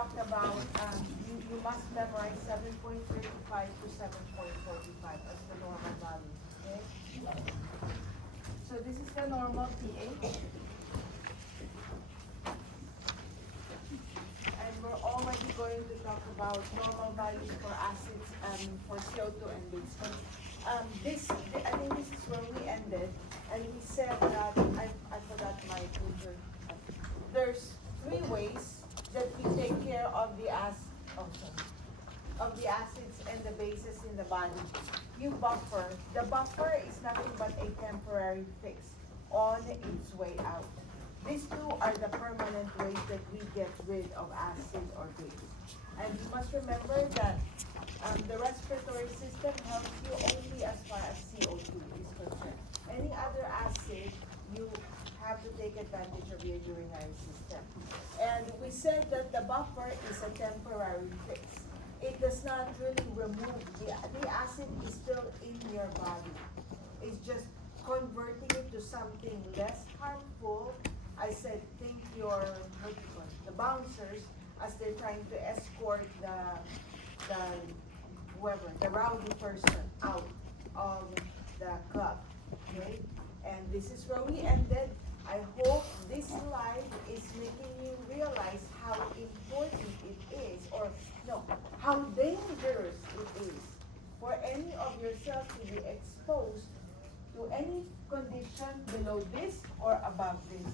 talked about you must memorize 7.35 to 7.45 as the normal value. Okay? So this is the normal pH. And we're already going to talk about normal values for acids and for CO2 and base. But I think this is where we ended. And we said that, I forgot my paper. There's 3 ways that we take care of the acids and the bases in the body. You buffer. The buffer is nothing but a temporary fix on its way out. These 2 are the permanent ways that we get rid of acid or base. And you must remember that the respiratory system helps you only as far as CO2 is concerned. Any other acid, you have to take advantage of your urinary system. And we said that the buffer is a temporary fix. It does not really remove, the acid is still in your body. It's just converting it to something less harmful. I said, think your, the bouncers, as they're trying to escort the rowdy person out of the club. Okay? And this is where we ended. I hope this slide is making you realize how important it is, or no, how dangerous it is for any of your cells to be exposed to any condition below this or above this.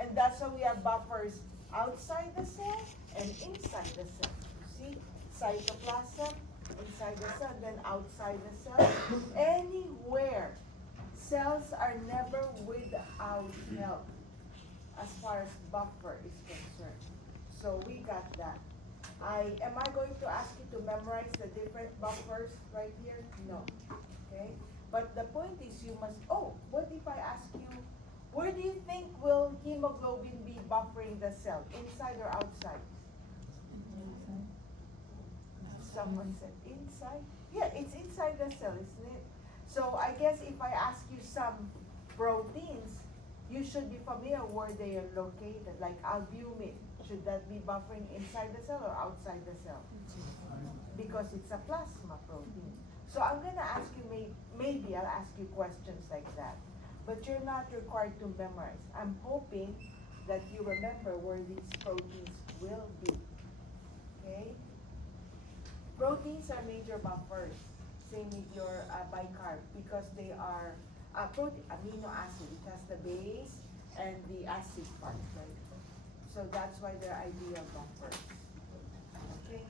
And that's why we have buffers outside the cell and inside the cell. You see, cytoplasm, inside the cell, then outside the cell. Anywhere. Cells are never without help as far as buffer is concerned. So we got that. Am I going to ask you to memorize the different buffers right here? No. Okay? But the point is you must, what if I ask you, where do you think will hemoglobin be buffering the cell? Inside or outside? Someone said inside. Yeah, it's inside the cell, isn't it? So I guess if I ask you some proteins, you should be familiar where they are located, like albumin. Should that be buffering inside the cell or outside the cell? Because it's a plasma protein. So I'm going to ask you, maybe I'll ask you questions like that. But you're not required to memorize. I'm hoping that you remember where these proteins will be. Okay? Proteins are major buffers. Same with your bicarb, because they are amino acid. It has the base and the acid part, right? So that's why they're ideal buffers. Okay.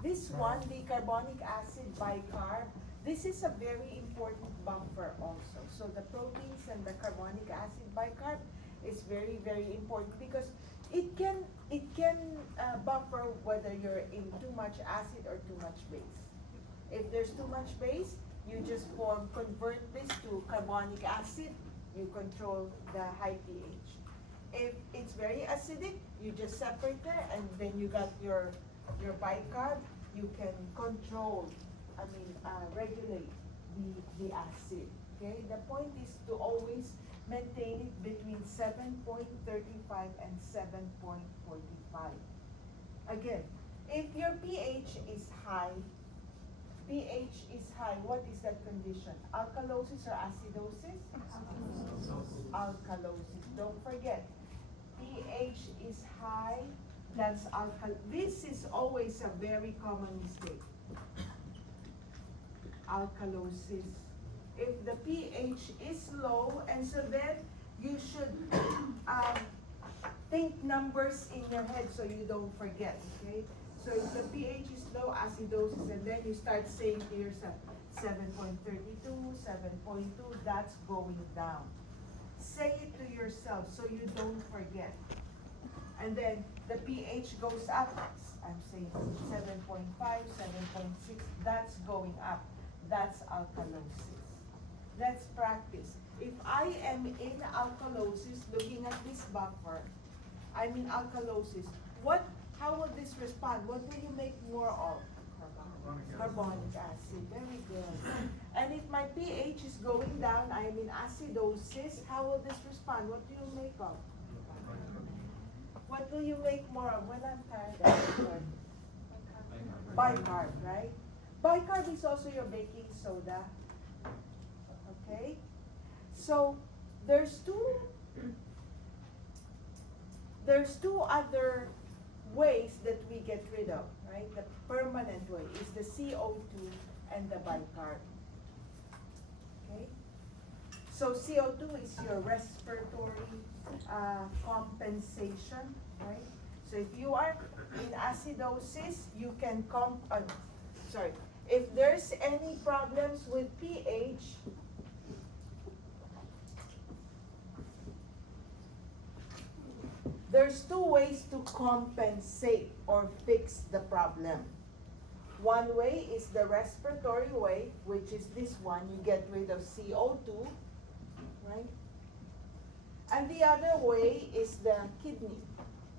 This one, the carbonic acid bicarb, this is a very important buffer also. So the proteins and the carbonic acid bicarb is very, very important because it can buffer whether you're in too much acid or too much base. If there's too much base, you just convert this to carbonic acid, you control the high pH. If it's very acidic, you just separate it and then you got your bicarb, you can control, regulate the acid. Okay, the point is to always maintain it between 7.35 and 7.45. Again, if your pH is high, what is that condition? Alkalosis or acidosis? Alkalosis. Don't forget, pH is high, that's this is always a very common mistake. Alkalosis. If the pH is low, and so then you should think numbers in your head so you don't forget, okay? So if the pH is low, acidosis, and then you start saying to yourself, 7.32, 7.2, that's going down. Say it to yourself so you don't forget. And then the pH goes up, I'm saying 7.5, 7.6, that's going up. That's alkalosis. Let's practice. If I am in alkalosis, looking at this buffer, I'm in alkalosis. How will this respond? What will you make more of? Carbonic acid. Very good. And if my pH is going down, I am in acidosis, how will this respond? What do you make of? What will you make more of? When I'm tired, I will bicarb, right? Bicarb is also your baking soda. Okay? So there's two other ways that we get rid of, right? The permanent way is the CO2 and the bicarb. Okay? So CO2 is your respiratory compensation, right? So if you are in acidosis, you can if there's any problems with pH, there's two ways to compensate or fix the problem. One way is the respiratory way, which is this one. You get rid of CO2, right? And the other way is the kidney,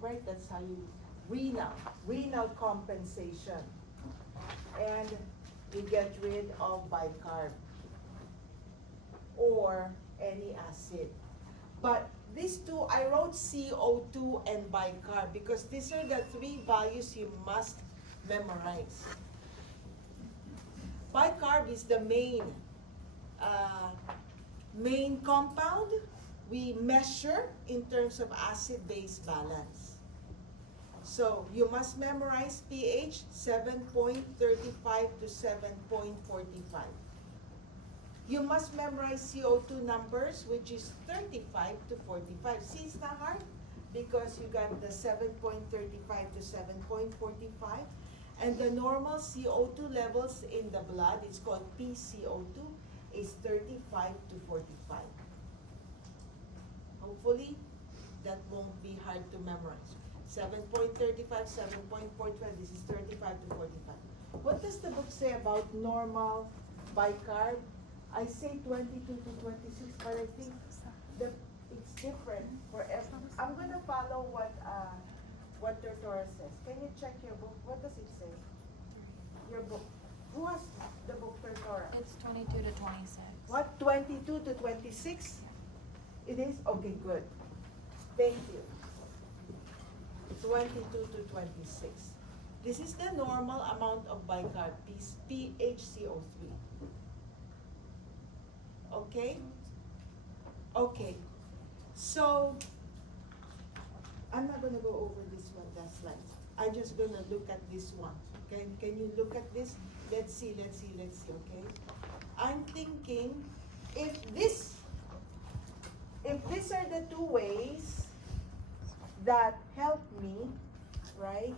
right? That's how you, renal compensation. And you get rid of bicarb or any acid. But these two, I wrote CO2 and bicarb because these are the three values you must memorize. Bicarb is the main compound we measure in terms of acid-base balance. So you must memorize pH 7.35 to 7.45. You must memorize CO2 numbers, which is 35 to 45. See, it's not hard because you got the 7.35 to 7.45. And the normal CO2 levels in the blood, it's called PCO2, is 35 to 45. Hopefully, that won't be hard to memorize. 7.35, 7.45, this is 35 to 45. What does the book say about normal bicarb? I say 22 to 26, but I think it's different for everyone. I'm going to follow what Tortora says. Can you check your book? What does it say? Your book. Who has the book, Tortora? It's 22 to 26. What, 22 to 26? It is? Okay, good. Thank you. 22 to 26. This is the normal amount of bicarb, PHCO3. Okay? Okay. So, I'm not going to go over this one, that slide. I'm just going to look at this one. Can you look at this? Let's see, okay? I'm thinking, if these are the two ways that help me, right?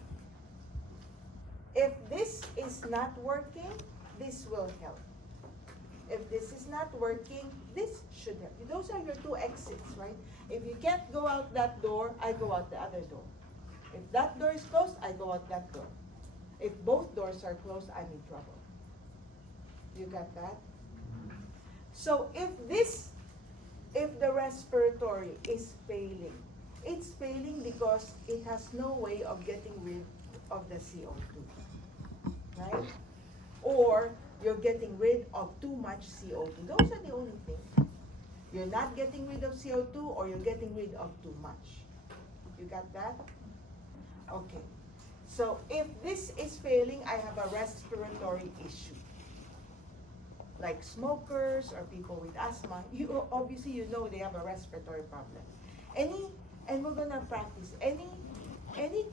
If this is not working, this will help. If this is not working, this should help. Those are your two exits, right? If you can't go out that door, I go out the other door. If that door is closed, I go out that door. If both doors are closed, I'm in trouble. You got that? So if the respiratory is failing, it's failing because it has no way of getting rid of the CO2, right? Or you're getting rid of too much CO2. Those are the only things. You're not getting rid of CO2 or you're getting rid of too much. You got that? Okay. So if this is failing, I have a respiratory issue. Like smokers or people with asthma, obviously you know they have a respiratory problem. And we're gonna practice any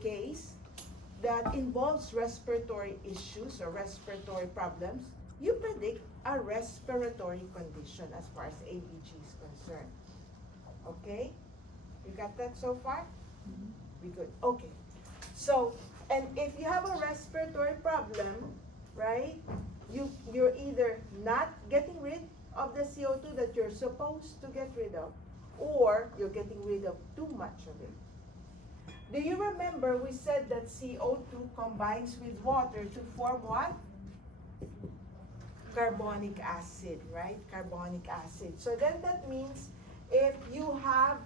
case that involves respiratory issues or respiratory problems, you predict a respiratory condition as far as ABG is concerned. Okay? You got that so far? Mm-hmm. We good. Okay. So, and if you have a respiratory problem, right, you're either not getting rid of the CO2 that you're supposed to get rid of, or you're getting rid of too much of it. Do you remember we said that CO2 combines with water to form what? Carbonic acid, right? Carbonic acid. So then that means if you have,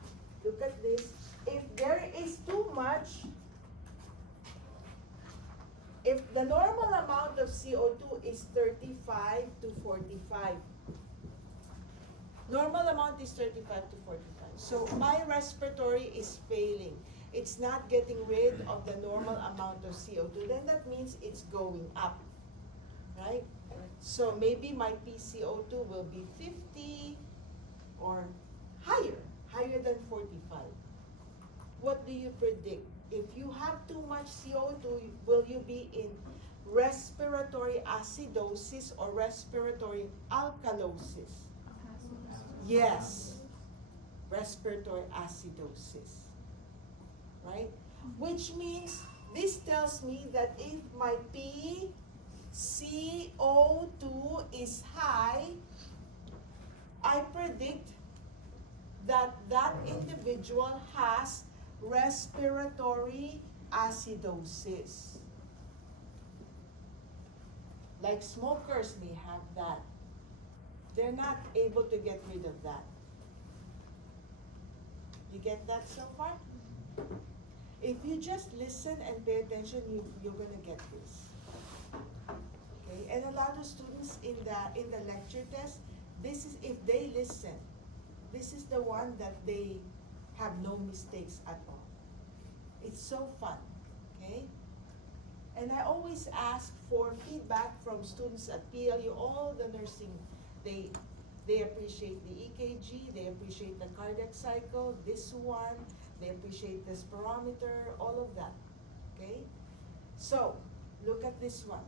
look at this, if there is too much, if the normal amount of CO2 is 35 to 45, normal amount is 35 to 45. So my respiratory is failing. it's not getting rid of the normal amount of CO2, then that means it's going up, right? So maybe my PCO2 will be 50 or higher than 45. What do you predict? If you have too much CO2, will you be in respiratory acidosis or respiratory alkalosis? Yes, respiratory acidosis, right? Which means this tells me that if my PCO2 is high, I predict that that individual has respiratory acidosis. Like smokers may have that. They're not able to get rid of that. You get that so far? If you just listen and pay attention, you're going to get this. Okay? And a lot of students in the lecture test, this is, if they listen, this is the one that they have no mistakes at all. It's so fun. Okay? And I always ask for feedback from students at PLU, all the nursing. They appreciate the EKG, they appreciate the cardiac cycle, this one, they appreciate the spirometer, all of that. Okay? So, look at this one.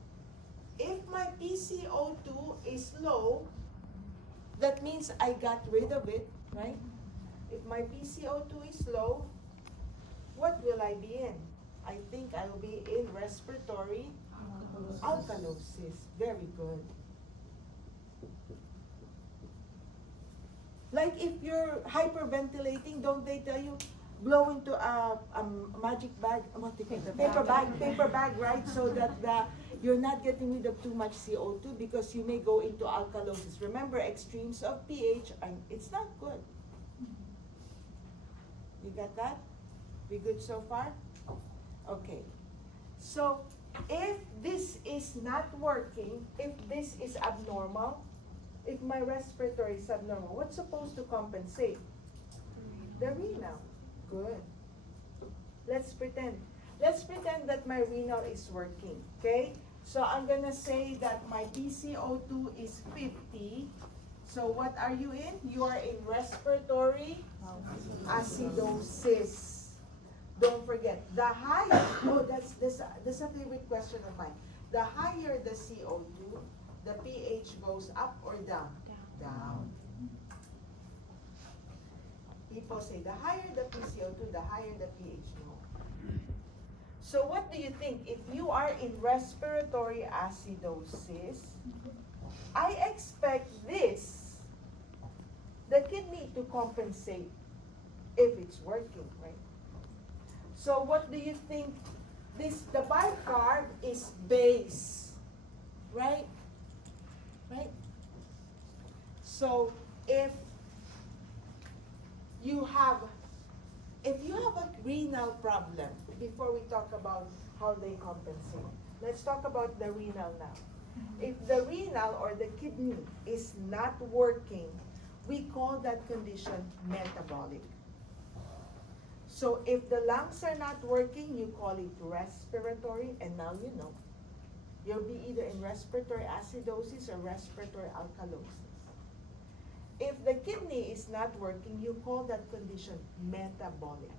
If my PCO2 is low, that means I got rid of it, right? If my PCO2 is low, what will I be in? I think I will be in respiratory alkalosis. Very good. Like if you're hyperventilating, don't they tell you blow into a magic bag, paper bag, right? So that you're not getting rid of too much CO2 because you may go into alkalosis. Remember, extremes of pH, it's not good. You got that? We good so far? Okay. So if this is not working, if this is abnormal, if my respiratory is abnormal, what's supposed to compensate? The renal. Good. Let's pretend. Let's pretend that my renal is working. Okay? So I'm going to say that my PCO2 is 50. So what are you in? You are in respiratory acidosis. Don't forget, the higher, that's a favorite question of mine. The higher the CO2, the pH goes up or down? Down. People say the higher the PCO2, the higher the pH goes. So what do you think? If you are in respiratory acidosis, I expect this, the kidney, to compensate if it's working, right? So what do you think? The bicarb is base, right? Right? So if you have a renal problem, before we talk about how they compensate, let's talk about the renal now. If the renal or the kidney is not working, we call that condition metabolic. So if the lungs are not working, you call it respiratory, and now you know. You'll be either in respiratory acidosis or respiratory alkalosis. If the kidney is not working, you call that condition metabolic.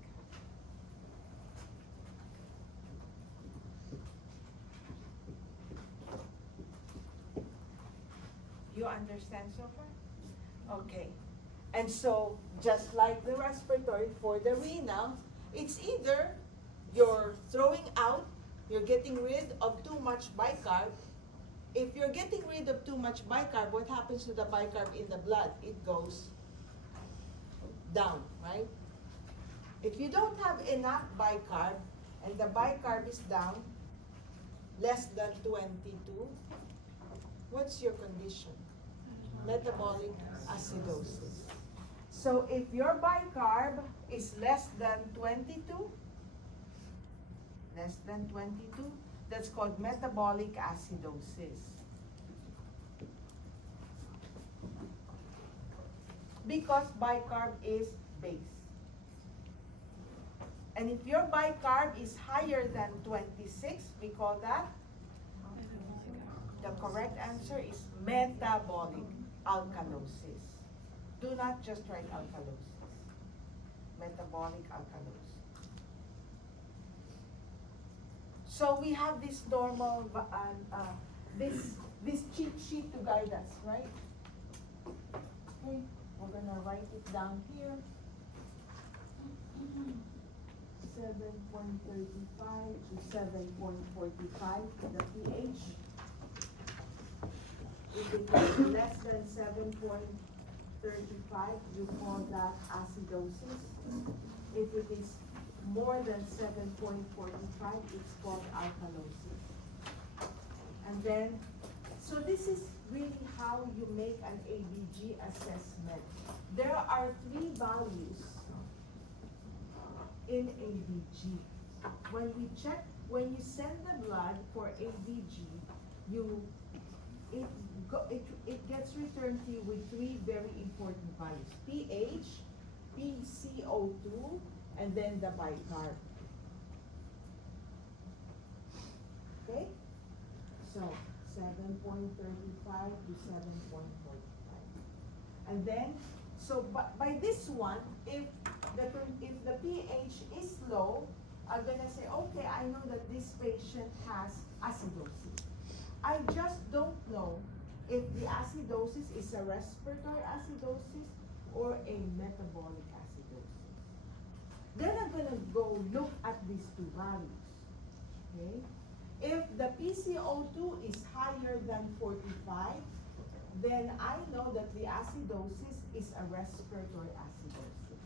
You understand so far? Okay. And so, just like the respiratory, for the renal, it's either you're throwing out, you're getting rid of too much bicarb. If you're getting rid of too much bicarb, what happens to the bicarb in the blood? It goes down, right? If you don't have enough bicarb, and the bicarb is down, less than 22, what's your condition? Metabolic acidosis. So if your bicarb is less than 22, that's called metabolic acidosis. Because bicarb is base. And if your bicarb is higher than 26, we call that, the correct answer is metabolic alkalosis. Do not just write alkalosis. Metabolic alkalosis. So we have this normal, this cheat sheet to guide us, right? Okay, we're gonna write it down here. 7.35 to 7.45, the pH. If it is less than 7.35, you call that acidosis. If it is more than 7.45, it's called alkalosis. And then, so this is really how you make an ABG assessment. There are 3 values in ABG. When you send the blood for ABG, it gets returned to you with 3 very important values: pH, PCO2, and then the bicarb. Okay? So 7.35 to 7.45. And then, so by this one, if the pH is low, I'm gonna say, okay, I know that this patient has acidosis. I just don't know if the acidosis is a respiratory acidosis or a metabolic acidosis. Then I'm gonna go look at these 2 values, okay? If the PCO2 is higher than 45, then I know that the acidosis is a respiratory acidosis.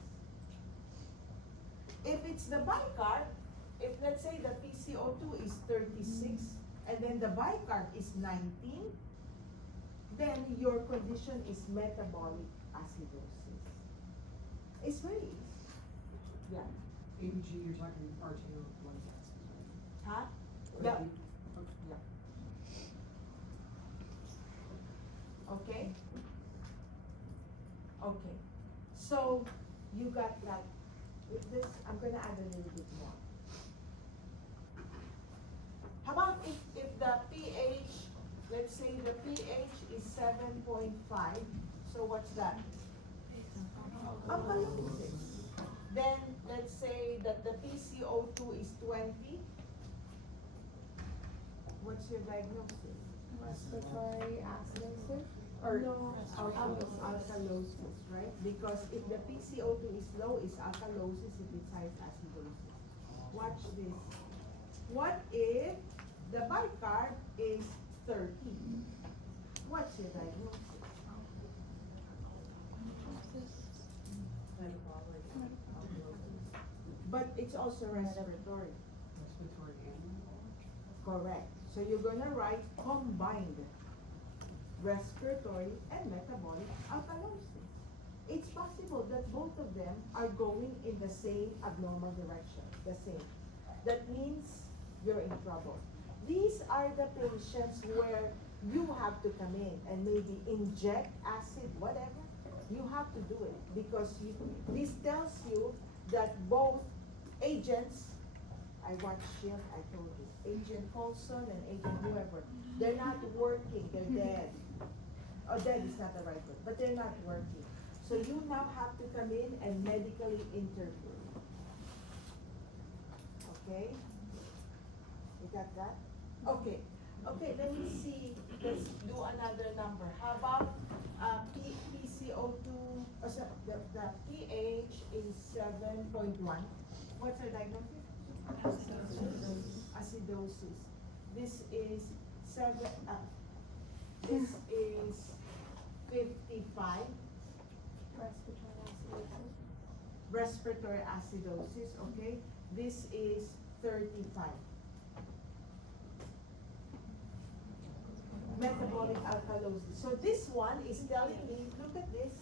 If it's the bicarb, if let's say the PCO2 is 36 and then the bicarb is 19, then your condition is metabolic acidosis. It's very easy. Yeah. ABG, you're talking arterial blood gases, right? Huh? Or Yeah. the- Yeah. Okay? Okay. So you got that. With this, I'm gonna add a little bit more. How about if the pH, let's say the pH is 7.5, so what's that? Alkalosis. Then let's say that the PCO2 is 20. What's your diagnosis? Respiratory acidosis? Or No, alkalosis, right? Because if the PCO2 is low, it's alkalosis. If it's high, it's acidosis. Watch this. What if the bicarb is 30? What's your diagnosis? Metabolic alkalosis, But it's also respiratory. respiratory and metabolic. Correct. So you're gonna write combined respiratory and metabolic alkalosis. It's possible that both of them are going in the same abnormal direction, the same. That means you're in trouble. These are the patients where you have to come in and maybe inject acid, whatever. You have to do it because this tells you that both agents, I watched Shield, I told you, Agent Colson and Agent whoever, they're not working, they're dead. Oh, dead is not the right word, but they're not working. So you now have to come in and medically intervene. Okay? You got that? Okay. Okay, let me see. Let's do another number. How about PCO2? Oh, so the pH is 7.1. What's our diagnosis? Acidosis. This is 55. Respiratory acidosis, okay? This is 35. Metabolic alkalosis. So this one is telling me, look at this.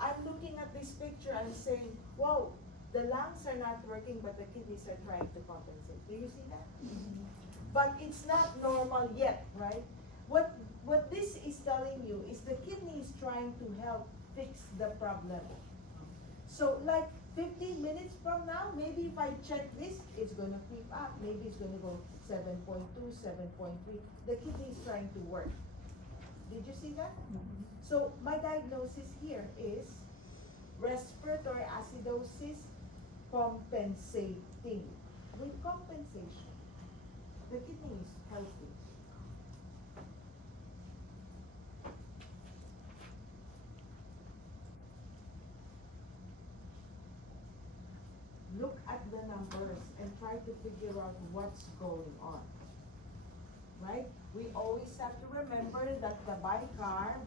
I'm looking at this picture and saying, whoa, the lungs are not working, but the kidneys are trying to compensate. Do you see that? Mm-hmm. But it's not normal yet, right? What this is telling you is the kidney is trying to help fix the problem. So like 15 minutes from now, maybe if I check this, it's gonna creep up. Maybe it's gonna go 7.2, 7.3. The kidney is trying to work. Did you see that? So my diagnosis here is respiratory acidosis compensating. With compensation, the kidney is healthy. Look at the numbers and try to figure out what's going on. Right? We always have to remember that the bicarb,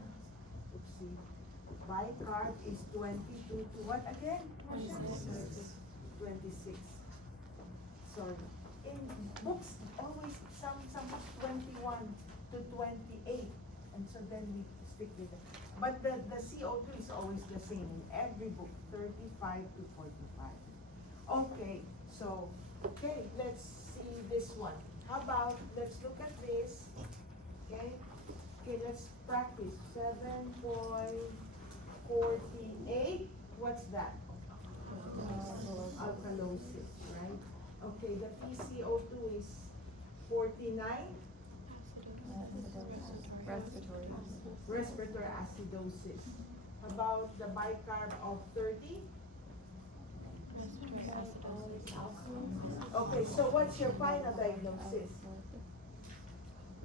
oopsie, bicarb is 22 to what again? 26. Sorry. In books, always some books 21 to 28. And so then we stick with it. But the CO2 is always the same in every book, 35 to 45. Okay, so, okay, let's see this one. How about, let's look at this, okay? Okay, let's practice. 7.48, what's that? Alkalosis, right? Okay, the PCO2 is 49. Respiratory acidosis. About the bicarb of 30. Okay, so what's your final diagnosis?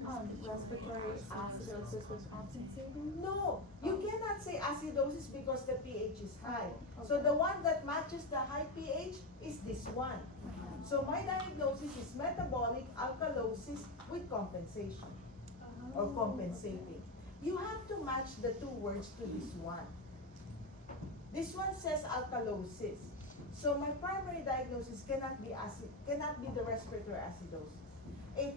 Respiratory acidosis with compensating? No, you cannot say acidosis because the pH is high. So the one that matches the high pH is this one. So my diagnosis is metabolic alkalosis with compensation or compensating. You have to match the two words to this one. This one says alkalosis. So my primary diagnosis cannot be the respiratory acidosis. It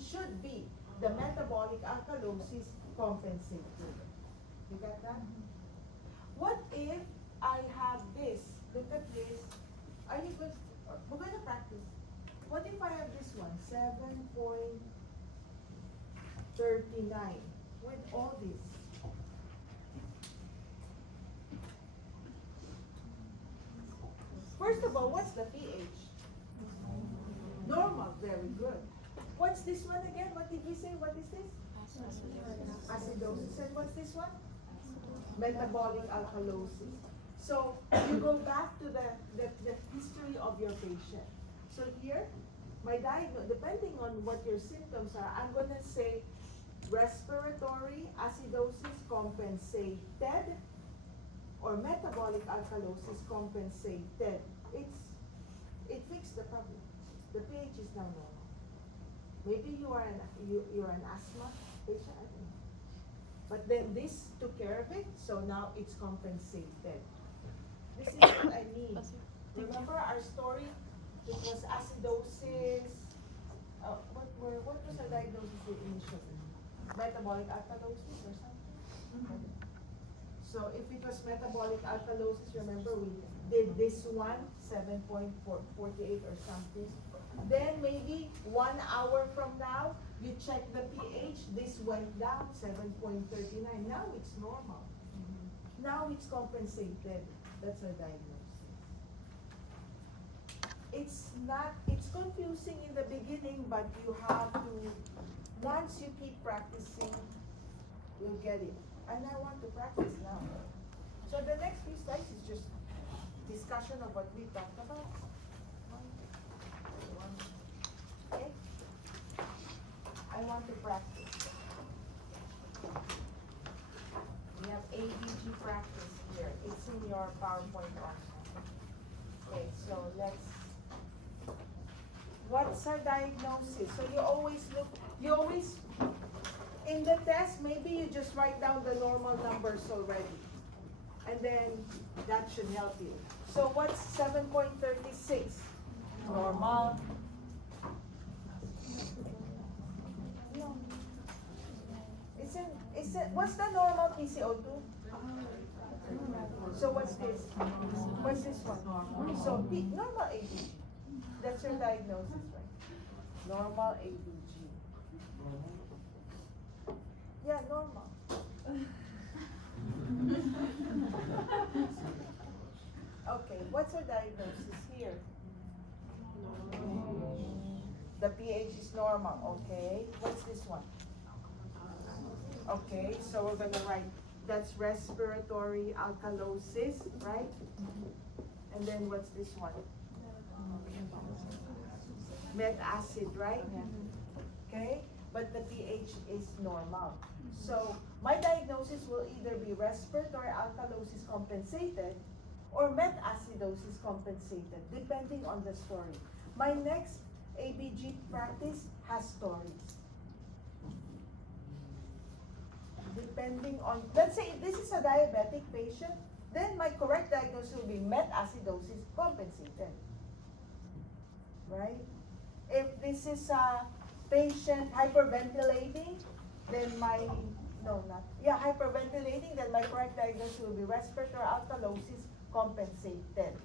should be the metabolic alkalosis compensating. You got that? What if I have this? Look at this. Are you good? We're going to practice. What if I have this one? 7.39 with all this. First of all, what's the pH? Normal, very good. What's this one again? What did we say? What is this? Acidosis. And what's this one? Metabolic alkalosis. So you go back to the history of your patient. So here, my diagnosis, depending on what your symptoms are, I'm going to say respiratory acidosis compensated or metabolic alkalosis compensated. It fixed the problem. The pH is now normal. Maybe you're an asthma patient, I don't know. But then this took care of it, so now it's compensated. This is what I mean. Remember our story? It was acidosis. What was our diagnosis with initially? Metabolic alkalosis or something? So if it was metabolic alkalosis, remember we did this one, 7.48 or something. Then maybe 1 hour from now, you check the pH, this went down, 7.39. Now it's normal. Now it's compensated. That's our diagnosis. It's confusing in the beginning, but you have to, once you keep practicing, you'll get it. And I want to practice now. So the next few slides is just discussion of what we talked about. Okay? I want to practice. We have ABG Practice here. It's in your PowerPoint also. Okay, so what's our diagnosis? So you always in the test, maybe you just write down the normal numbers already. And then that should help you. So what's 7.36? Normal. No. What's the normal PCO2? So what's this? What's this one? So normal ABG. That's your diagnosis, right? Normal ABG. Yeah, normal. Okay, what's our diagnosis here? The pH is normal, okay? What's this one? Okay, so we're gonna write, that's respiratory alkalosis, right? And then what's this one? Met acid, right? Okay, but the pH is normal. So my diagnosis will either be respiratory alkalosis compensated or metacidosis compensated, depending on the story. My next ABG practice has stories. Depending on, let's say if this is a diabetic patient, then my correct diagnosis will be metacidosis compensated. Right? If this is a patient hyperventilating, then hyperventilating, then my correct diagnosis will be respiratory alkalosis compensated.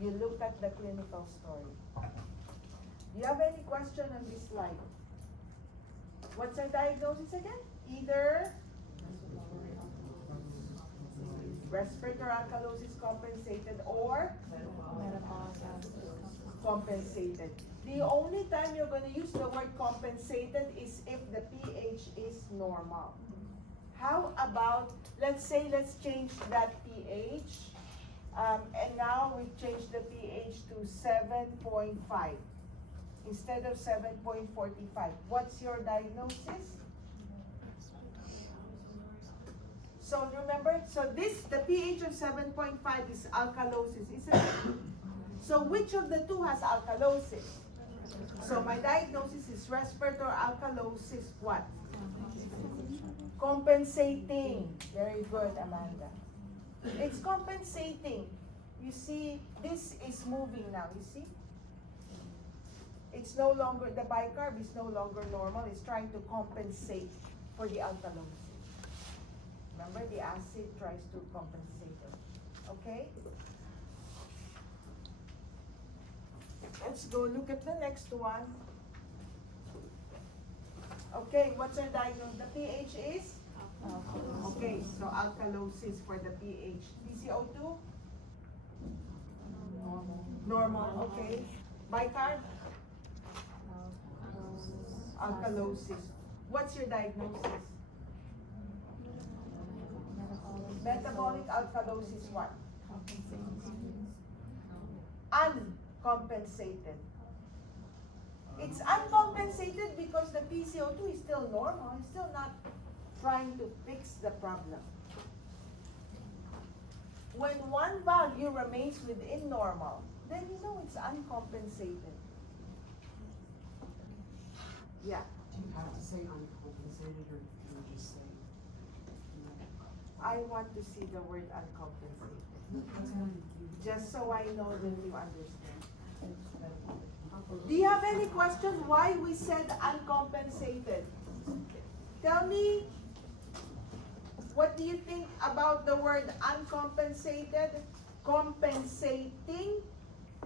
You look at the clinical story. Do you have any question on this slide? What's our diagnosis again? Either respiratory alkalosis compensated or compensated. The only time you're going to use the word compensated is if the pH is normal. How about, let's change that pH, and now we've changed the pH to 7.5 instead of 7.45. What's your diagnosis? So remember, the pH of 7.5 is alkalosis, isn't it? So which of the two has alkalosis? So my diagnosis is respiratory alkalosis what? Compensating. Very good, Amanda. It's compensating. You see, this is moving now, you see? It's no longer, the bicarb is no longer normal. It's trying to compensate for the alkalosis. Remember, the acid tries to compensate it. Okay? Let's go look at the next one. Okay, what's our diagnosis? The pH is? Okay, so alkalosis for the pH. PCO2? Normal, okay. Bicarb? Alkalosis. What's your diagnosis? Metabolic alkalosis what? Uncompensated. It's uncompensated because the PCO2 is still normal. It's still not trying to fix the problem. When one value remains within normal, then you know it's uncompensated. Yeah. Do you have to say uncompensated or can you just say? I want to see the word uncompensated. That's fine. Just so I know that you understand. Do you have any questions why we said uncompensated? Tell me, what do you think about the word uncompensated, compensating,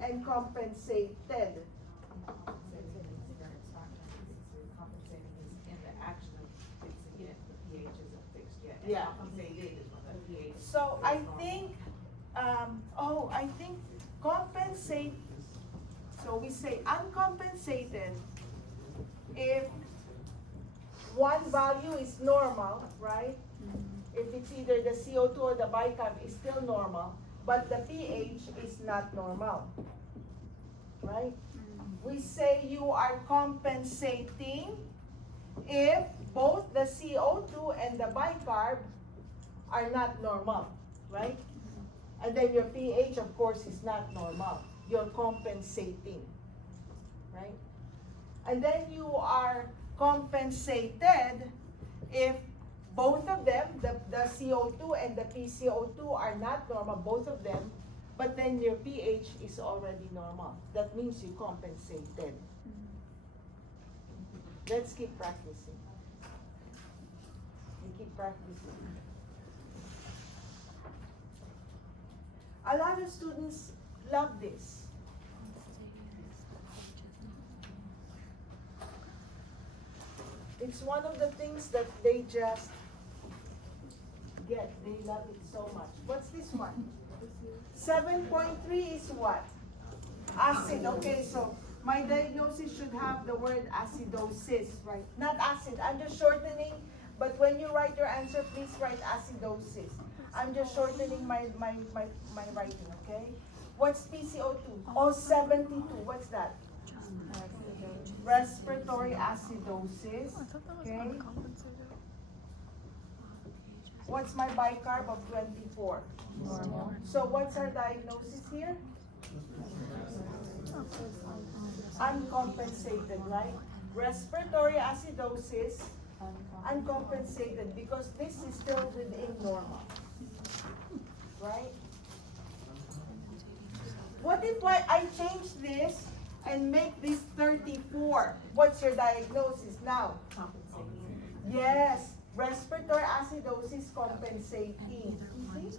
and compensated? Yeah. So I think, I think compensate, so we say uncompensated if one value is normal, right? If it's either the CO2 or the bicarb is still normal, but the pH is not normal, right? We say you are compensating if both the CO2 and the bicarb are not normal, right? And then your pH, of course, is not normal. You're compensating, right? And then you are compensated if both of them, the CO2 and the PCO2 are not normal, both of them, but then your pH is already normal. That means you compensated. Let's keep practicing. We keep practicing. A lot of students love this. It's one of the things that they just get. They love it so much. What's this one? 7.3 is what? Acid. Okay, so my diagnosis should have the word acidosis, right? Not acid. I'm just shortening, but when you write your answer, please write acidosis. I'm just shortening my writing, okay? What's PCO2? Oh, 72. What's that? Respiratory acidosis. Okay. What's my bicarb of 24? So what's our diagnosis here? Uncompensated, right? Respiratory acidosis, uncompensated, because this is still within normal, right? What if I change this and make this 34? What's your diagnosis now? Yes, respiratory acidosis compensating. You see?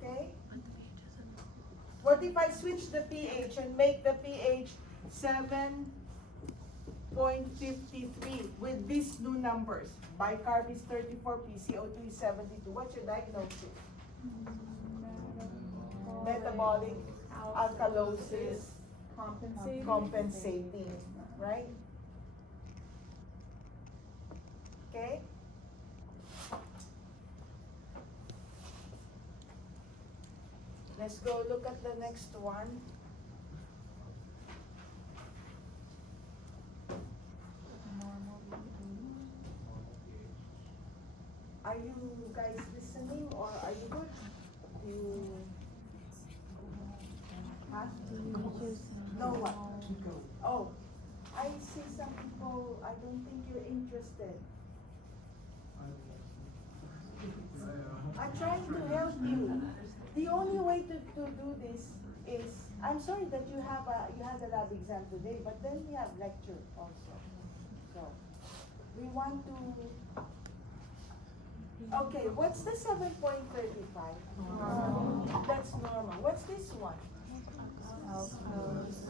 Okay? What if I switch the pH and make the pH 7.53 with these new numbers? Bicarb is 34, PCO2 is 72. What's your diagnosis? Metabolic alkalosis compensating, right? Okay? Let's go look at the next one. Are you guys listening or are you good? You know what? Oh, I see some people, I don't think you're interested. I'm trying to help you. The only way to do this is, I'm sorry that you had a lab exam today, but then we have lecture also. So we want to. Okay, what's the 7.35? That's normal. What's this one?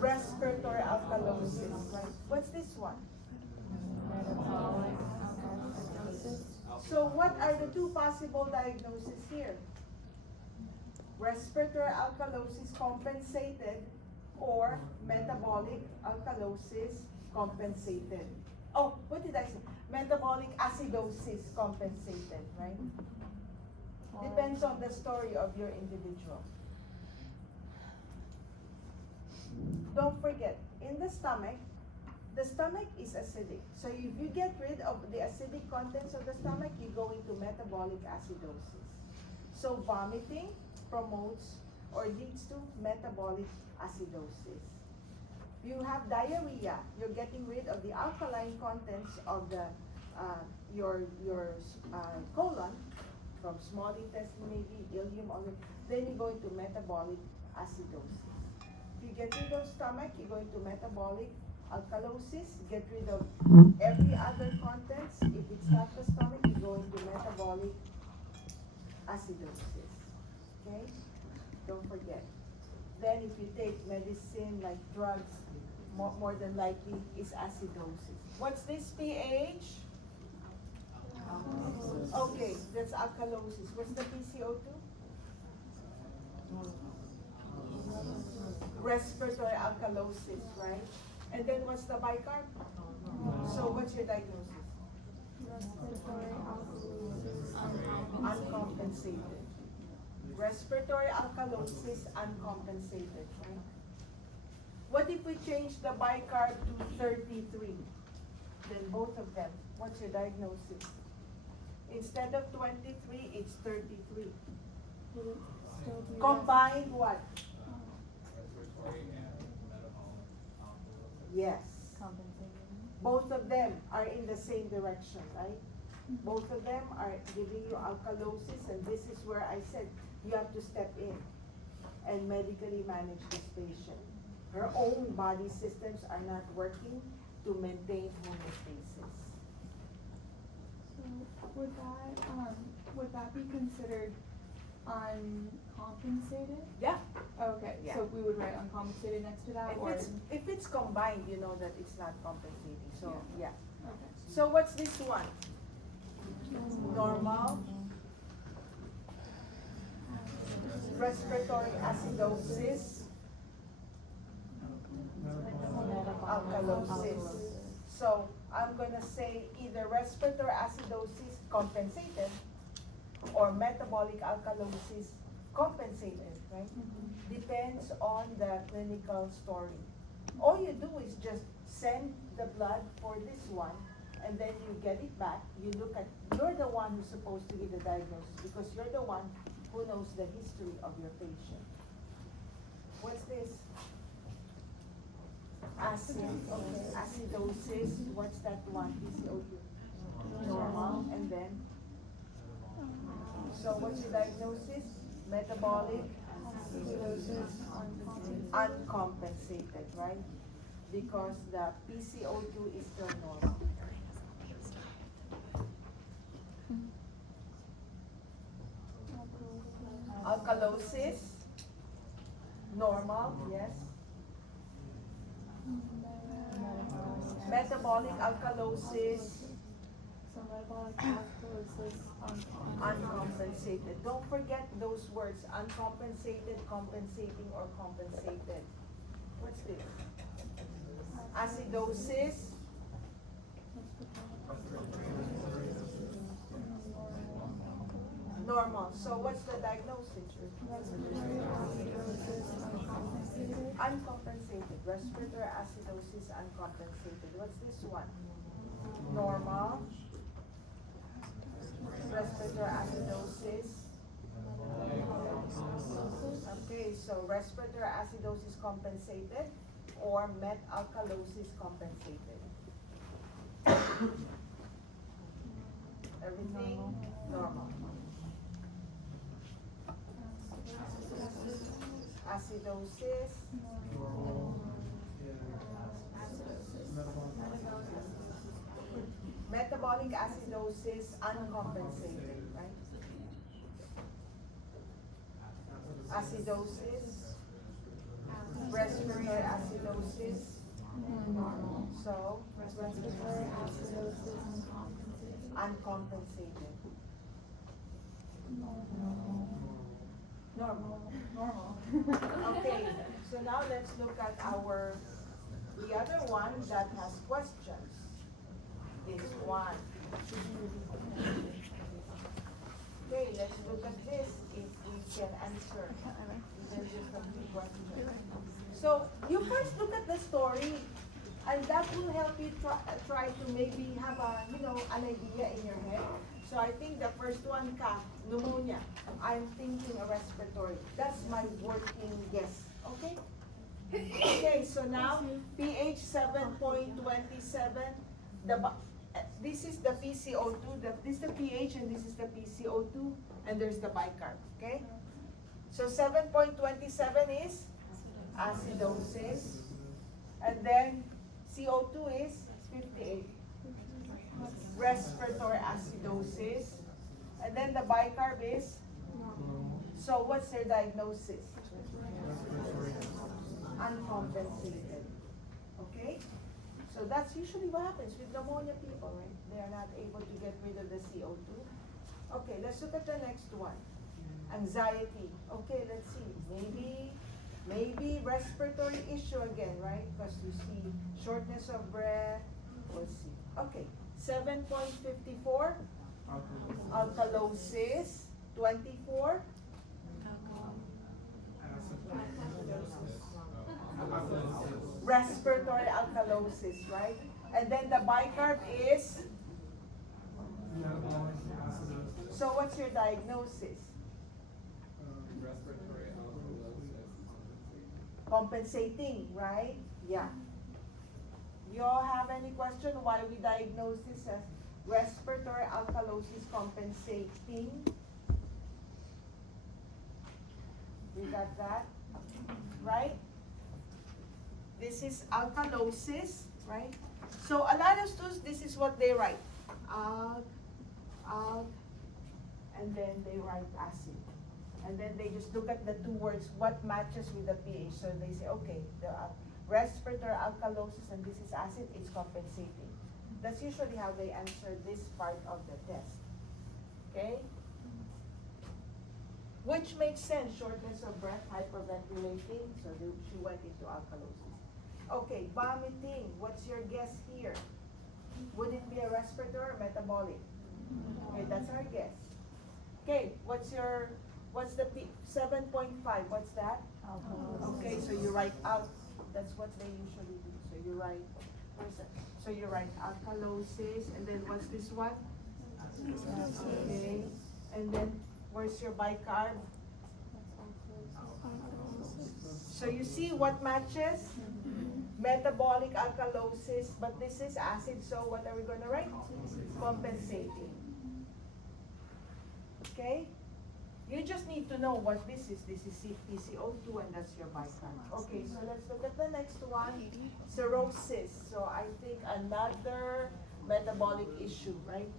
Respiratory alkalosis, right? What's this one? So what are the two possible diagnoses here? Respiratory alkalosis compensated or metabolic alkalosis compensated. Oh, what did I say? Metabolic acidosis compensated, right? Depends on the story of your individual. Don't forget, in the stomach is acidic. So if you get rid of the acidic contents of the stomach, you go into metabolic acidosis. So vomiting promotes or leads to metabolic acidosis. You have diarrhea, you're getting rid of the alkaline contents of the your colon, from small intestine maybe, ileum, then you go into metabolic acidosis. If you get rid of stomach, you go into metabolic alkalosis, get rid of every other contents. If it's not the stomach, you go into metabolic acidosis. Okay? Don't forget. Then if you take medicine like drugs, more than likely is acidosis. What's this pH? Okay, that's alkalosis. What's the PCO2? Respiratory alkalosis, right? And then what's the bicarb? So what's your diagnosis? Respiratory alkalosis Uncompensated. Respiratory alkalosis uncompensated, right? What if we change the bicarb to 33? Then both of them, what's your diagnosis? Instead of 23, it's 33. Combined what? Yes. Both of them are in the same direction, right? Both of them are giving you alkalosis, and this is where I said you have to step in and medically manage this patient. Her own body systems are not working to maintain homeostasis. So would that be considered uncompensated? Yeah. Okay, Yeah. so we would write uncompensated next to that, or? If it's combined, you know that it's not compensating. So yeah. Okay. So what's this one? Normal. respiratory acidosis, alkalosis. So I'm gonna say either respiratory acidosis compensated or metabolic alkalosis compensated, right? Depends on the clinical story. All you do is just send the blood for this one, and then you get it back. You look at, you're the one who's supposed to give the diagnosis because you're the one who knows the history of your patient. What's this? Acid, okay, acidosis, what's that one? PCO2. Normal, and then? So what's your diagnosis? Metabolic uncompensated, right? Because the PCO2 is still normal. Alkalosis, normal, yes. Metabolic alkalosis, So metabolic alkalosis uncompensated. Don't forget those words, uncompensated, compensating, or compensated. What's this? Acidosis, normal. So what's the diagnosis? Uncompensated. Respiratory acidosis uncompensated. What's this one? Normal. Respiratory acidosis. Okay, so respiratory acidosis compensated or met alkalosis compensated. Everything normal. Acidosis. Metabolic acidosis uncompensated, right? Acidosis. Respiratory acidosis. So, respiratory acidosis uncompensated. Normal. normal. Okay, so now let's look at the other one that has questions. This one. Okay, let's look at this if we can answer. Even just a few questions. So you first look at the story, and that will help you try to maybe have an idea in your head. So I think the first one, pneumonia. I'm thinking a respiratory. That's my working guess. Okay. Okay. So now pH 7.27. This is the PCO2. This is the pH and this is the PCO2, and there's the bicarb. Okay. So 7.27 is acidosis, and then CO2 is 58. Respiratory acidosis, and then the bicarb is. So what's their diagnosis? Uncompensated. Okay. So that's usually what happens with pneumonia people, right? They are not able to get rid of the CO2. Okay, let's look at the next one. Anxiety. Okay, let's see. Maybe respiratory issue again, right? Because you see shortness of breath. Let's see. Okay, 7.54. Alkalosis. 24. Respiratory alkalosis, right? And then the bicarb is. So what's your diagnosis? Respiratory alkalosis Compensating, right? Yeah. You all have any question why we diagnose this as respiratory alkalosis compensating? We got that? Right? This is alkalosis, right? So a lot of students, this is what they write. Alk, and then they write acid. And then they just look at the two words, what matches with the pH. So they say, okay, the respiratory alkalosis and this is acid, it's compensating. That's usually how they answer this part of the test. Okay? which makes sense, shortness of breath, hyperventilating, so she went into alkalosis. Okay, vomiting, what's your guess here? Would it be a respiratory or metabolic? Okay, that's our guess. Okay, what's the 7.5, what's that? Okay, so you write out, that's what they usually do. So you write, where's that? So you write alkalosis, and then what's this one? Okay, and then where's your bicarb? So you see what matches? Metabolic alkalosis, but this is acid, so what are we going to write? Compensating. Okay? You just need to know what this is. This is PCO2 and that's your bicarb. Okay, so let's look at the next one. Cirrhosis. So I think another metabolic issue, right?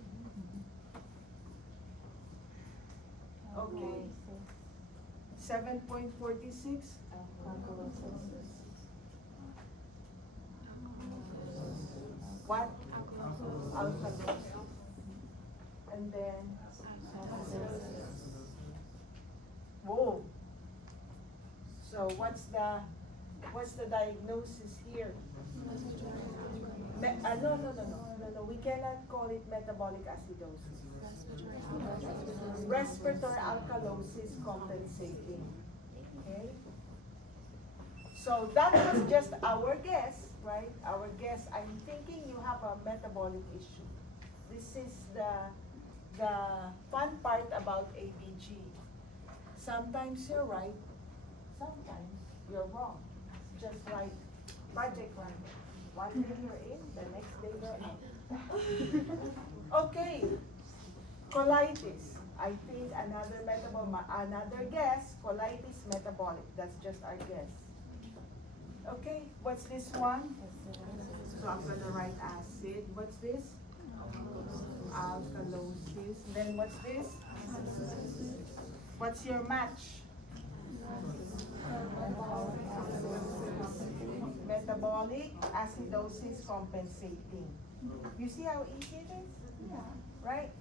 Okay. 7.46. What? Alkalosis. And then, whoa. So what's the diagnosis here? No. We cannot call it metabolic acidosis. Respiratory alkalosis compensating. Okay. So that was just our guess, right? Our guess. I'm thinking you have a metabolic issue. This is the fun part about ABG. Sometimes you're right, sometimes you're wrong. Just like Project Random. One day you're in, the next day you're out. Okay, colitis. I think another guess, colitis metabolic. That's just our guess. Okay, what's this one? So I'm gonna write acid. What's this? Alkalosis. Then what's this? What's your match? Metabolic acidosis compensating. You see how easy it is? Yeah. Right?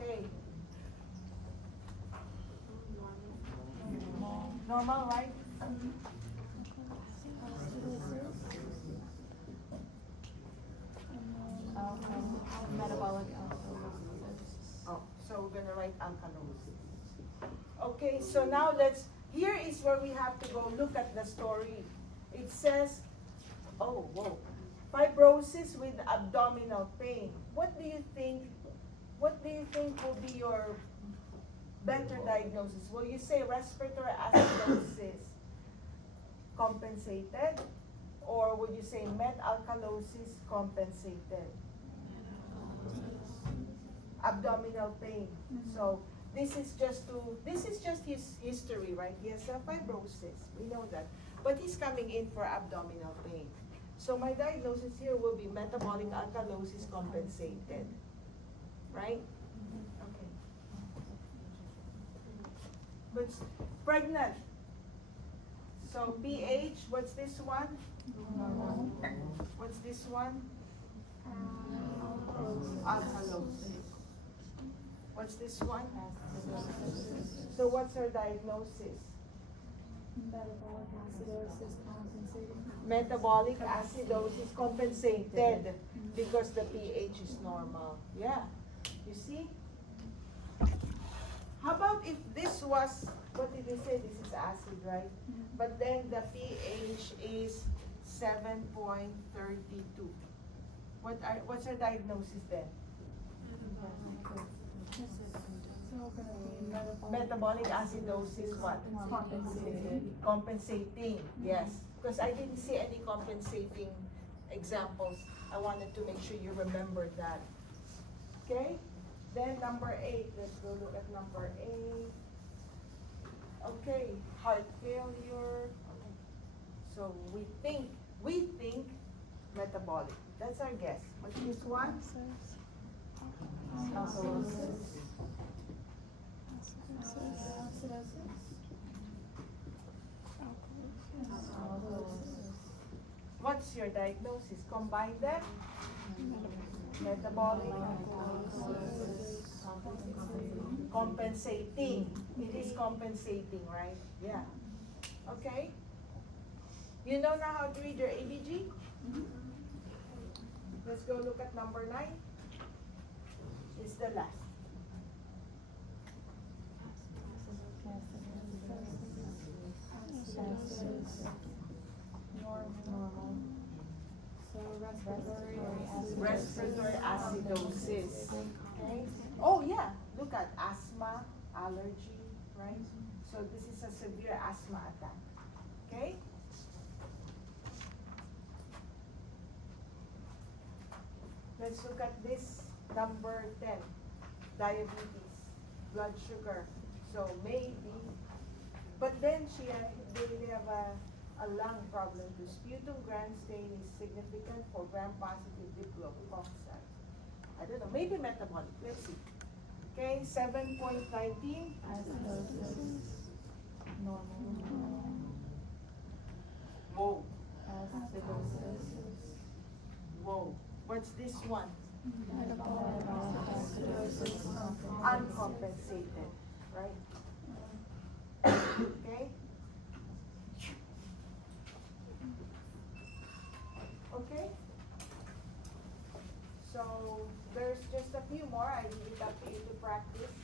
Okay. Normal, right? Metabolic Oh, so we're gonna write alkalosis. Okay, so now here is where we have to go look at the story. It says, oh, whoa, fibrosis with abdominal pain. What do you think will be your better diagnosis? Will you say respiratory acidosis compensated? Or would you say met-alkalosis compensated? Abdominal pain. So this is just his history, right? He has a fibrosis. We know that. But he's coming in for abdominal pain. So my diagnosis here will be metabolic alkalosis compensated. Right? Okay. But pregnant. So pH, what's this one? What's this one? Alkalosis. What's this one? So what's her diagnosis? Metabolic acidosis compensating. Metabolic acidosis compensated because the pH is normal. Yeah. You see? How about if this was, what did we say? This is acid, right? But then the pH is 7.32. What's her diagnosis then? So gonna be Metabolic acidosis, what? compensating. Compensating, yes. Because I didn't see any compensating examples. I wanted to make sure you remembered that. Okay? Then number 8, let's go look at number 8. Okay, heart failure. Okay. So we think metabolic. That's our guess. What's this one? Alkalosis. What's your diagnosis? Combine them? Metabolic? Compensating. It is compensating, right? Yeah. Okay? You know now how to read your ABG? Let's go look at number 9. It's the last. Normal. So Respiratory acidosis. Okay? Oh yeah, look at asthma, allergy, right? So this is a severe asthma attack. Okay? Let's look at this number 10. Diabetes, blood sugar. So maybe, but then they have a lung problem. The sputum gram stain is significant for gram-positive diplococcus. I don't know, maybe metabolic. Let's see. Okay, 7.19. acidosis. Normal. Whoa, Acidosis. whoa. What's this one? Metabolic acidosis. Uncompensated, right? Okay? Okay? So there's just a few more. I leave it up to you to practice.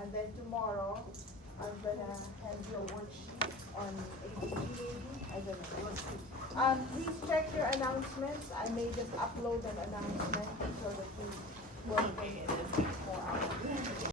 And then tomorrow, I'm gonna hand you a worksheet on ABG maybe. I don't know. We'll see. Please check your announcements. I may just upload an announcement so that you will pay it in 4 hours.